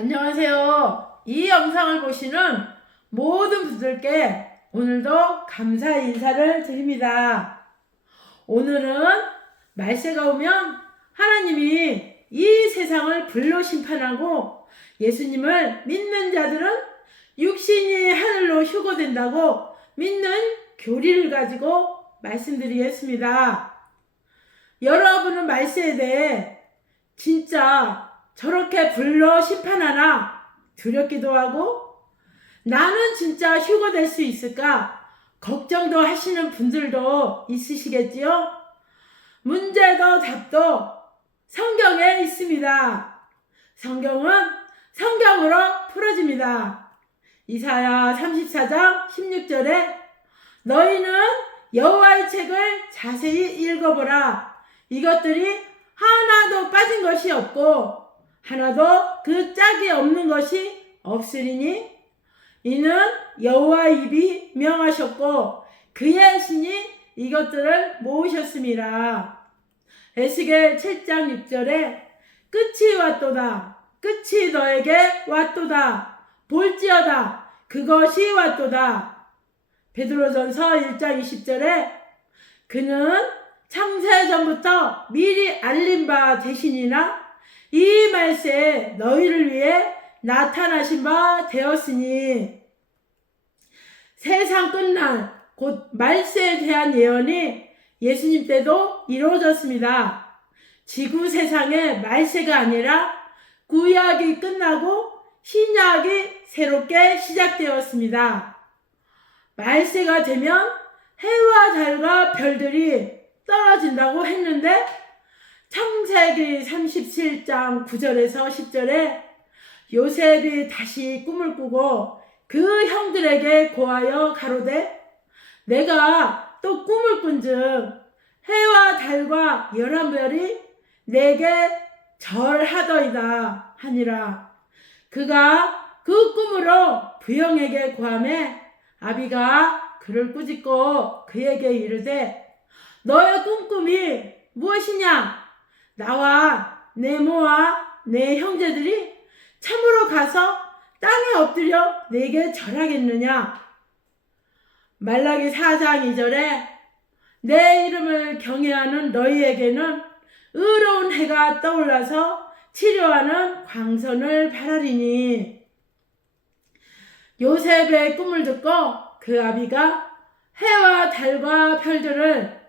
안녕하세요. 이 영상을 보시는 모든 분들께 오늘도 감사 인사를 드립니다. 오늘은 말세가 오면 하나님이 이 세상을 불로 심판하고 예수님을 믿는 자들은 육신이 하늘로 휴거된다고 믿는 교리를 가지고 말씀드리겠습니다. 여러분은 말세에 대해 진짜 저렇게 불러 심판하나 두렵기도 하고 나는 진짜 휴거 될 수 있을까 걱정도 하시는 분들도 있으시겠지요? 문제도 답도 성경에 있습니다. 성경은 성경으로 풀어집니다. 이사야 34장 16절에 너희는 여호와의 책을 자세히 읽어보라. 이것들이 하나도 빠진 것이 없고 하나도 그 짝이 없는 것이 없으리니? 이는 여호와 입이 명하셨고 그의 신이 이것들을 모으셨습니다. 에스겔 7장 6절에 끝이 왔도다. 끝이 너에게 왔도다. 볼지어다. 그것이 왔도다. 베드로전서 1장 20절에 그는 창세 전부터 미리 알린 바 되시니나 이 말세에 너희를 위해 나타나신 바 되었으니 세상 끝날 곧 말세에 대한 예언이 예수님 때도 이루어졌습니다. 지구 세상의 말세가 아니라 구약이 끝나고 신약이 새롭게 시작되었습니다. 말세가 되면 해와 달과 별들이 떨어진다고 했는데 창세기 37장 9절에서 10절에 요셉이 다시 꿈을 꾸고 그 형들에게 고하여 가로되 내가 또 꿈을 꾼즉 해와 달과 열한 별이 내게 절하더이다 하니라. 그가 그 꿈으로 부영에게 고함에 아비가 그를 꾸짖고 그에게 이르되 너의 꿈꿈이 무엇이냐 나와 내 모와 내 형제들이 참으로 가서 땅에 엎드려 내게 절하겠느냐? 말라기 4장 2절에 내 이름을 경외하는 너희에게는 의로운 해가 떠올라서 치료하는 광선을 바라리니. 요셉의 꿈을 듣고 그 아비가 해와 달과 별들을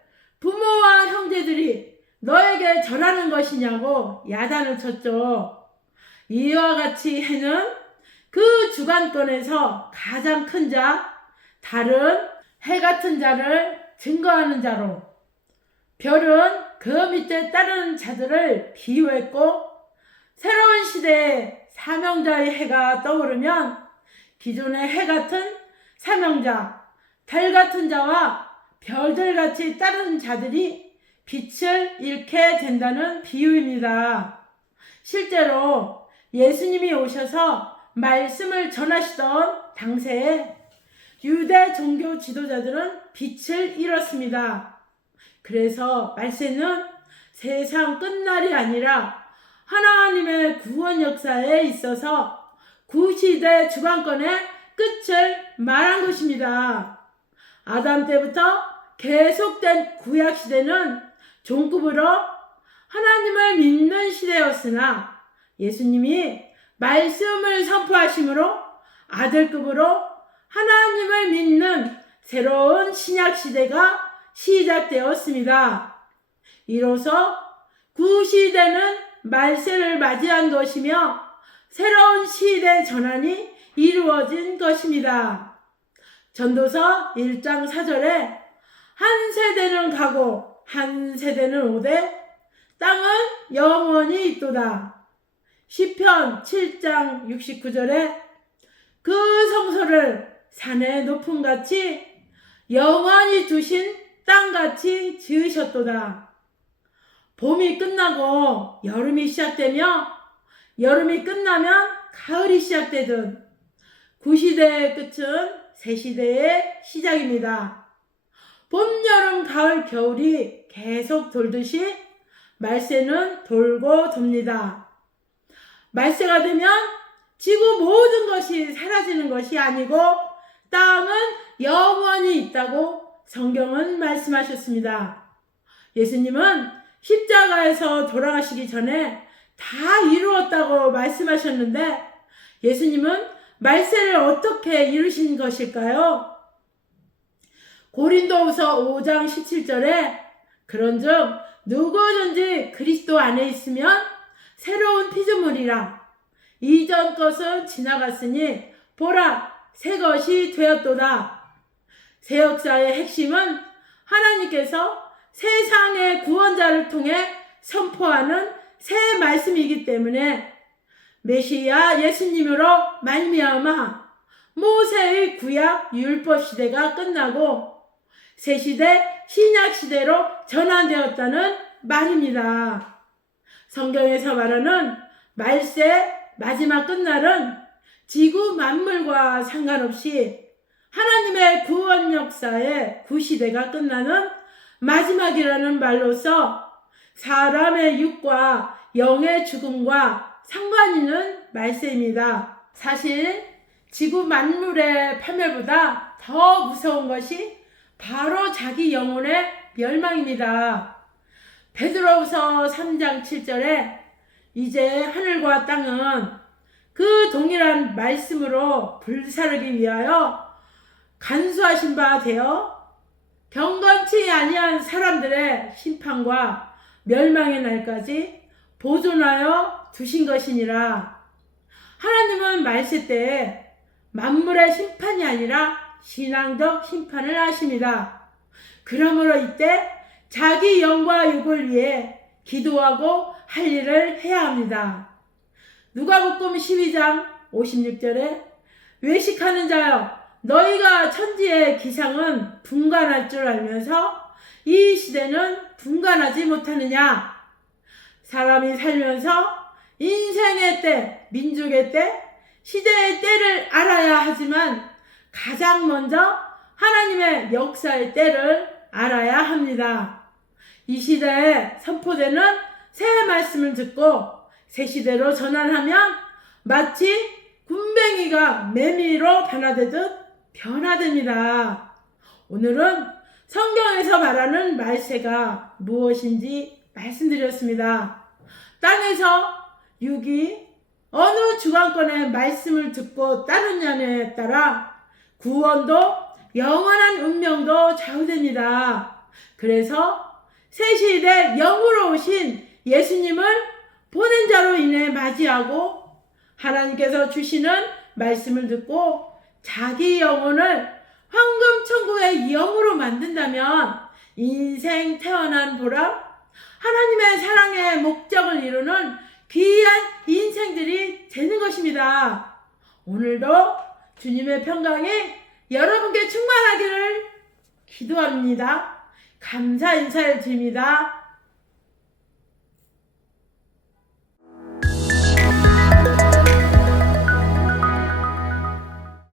부모와 형제들이 너에게 절하는 것이냐고 야단을 쳤죠. 이와 같이 해는 그 주관권에서 가장 큰 자, 달은 해 같은 자를 증거하는 자로, 별은 그 밑에 따르는 자들을 비유했고, 새로운 시대에 사명자의 해가 떠오르면 기존의 해 같은 사명자, 달 같은 자와 별들 같이 따르는 자들이 빛을 잃게 된다는 비유입니다. 실제로 예수님이 오셔서 말씀을 전하시던 당시에 유대 종교 지도자들은 빛을 잃었습니다. 그래서 말세는 세상 끝날이 아니라 하나님의 구원 역사에 있어서 구시대 주관권의 끝을 말한 것입니다. 아담 때부터 계속된 구약 시대는 종급으로 하나님을 믿는 시대였으나 예수님이 말씀을 선포하심으로 아들급으로 하나님을 믿는 새로운 신약 시대가 시작되었습니다. 이로써 구 시대는 말세를 맞이한 것이며 새로운 시대 전환이 이루어진 것입니다. 전도서 1장 4절에 한 세대는 가고 한 세대는 오되 땅은 영원히 있도다. 시편 7장 69절에 그 성소를 산의 높음 같이 영원히 두신 땅같이 지으셨도다. 봄이 끝나고 여름이 시작되며 여름이 끝나면 가을이 시작되듯 구시대의 끝은 새시대의 시작입니다. 봄, 여름, 가을, 겨울이 계속 돌듯이 말세는 돌고 돕니다. 말세가 되면 지구 모든 것이 사라지는 것이 아니고 땅은 영원히 있다고 성경은 말씀하셨습니다. 예수님은 십자가에서 돌아가시기 전에 다 이루었다고 말씀하셨는데 예수님은 말세를 어떻게 이루신 것일까요? 고린도후서 5장 17절에 그런즉 누구든지 그리스도 안에 있으면 새로운 피조물이라 이전 것은 지나갔으니 보라 새 것이 되었도다. 새 역사의 핵심은 하나님께서 세상의 구원자를 통해 선포하는 새 말씀이기 때문에 메시아 예수님으로 말미암아 모세의 구약 율법 시대가 끝나고 새 시대 신약 시대로 전환되었다는 말입니다. 성경에서 말하는 말세 마지막 끝날은 지구 만물과 상관없이 하나님의 구원 역사의 구시대가 끝나는 마지막이라는 말로서 사람의 육과 영의 죽음과 상관 있는 말세입니다. 사실 지구 만물의 파멸보다 더 무서운 것이 바로 자기 영혼의 멸망입니다. 베드로후서 3장 7절에 이제 하늘과 땅은 그 동일한 말씀으로 불사르기 위하여 간수하신 바 되어 경건치 아니한 사람들의 심판과 멸망의 날까지 보존하여 두신 것이니라. 하나님은 말세 때에 만물의 심판이 아니라 신앙적 심판을 하십니다. 그러므로 이때 자기 영과 육을 위해 기도하고 할 일을 해야 합니다. 누가복음 12장 56절에 외식하는 자여 너희가 천지의 기상은 분간할 줄 알면서 이 시대는 분간하지 못하느냐 사람이 살면서 인생의 때, 민족의 때, 시대의 때를 알아야 하지만 가장 먼저 하나님의 역사의 때를 알아야 합니다. 이 시대에 선포되는 새 말씀을 듣고 새 시대로 전환하면 마치 군뱅이가 매미로 변화되듯 변화됩니다. 오늘은 성경에서 말하는 말세가 무엇인지 말씀드렸습니다. 땅에서 육이 어느 주관권의 말씀을 듣고 따르냐에 따라 구원도 영원한 운명도 좌우됩니다. 그래서 새 시대 영으로 오신 예수님을 보낸 자로 인해 맞이하고 하나님께서 주시는 말씀을 듣고 자기 영혼을 황금 천국의 영으로 만든다면 인생 태어난 보람, 하나님의 사랑의 목적을 이루는 귀한 인생들이 되는 것입니다. 오늘도 주님의 평강이 여러분께 충만하기를 기도합니다. 감사 인사를 드립니다.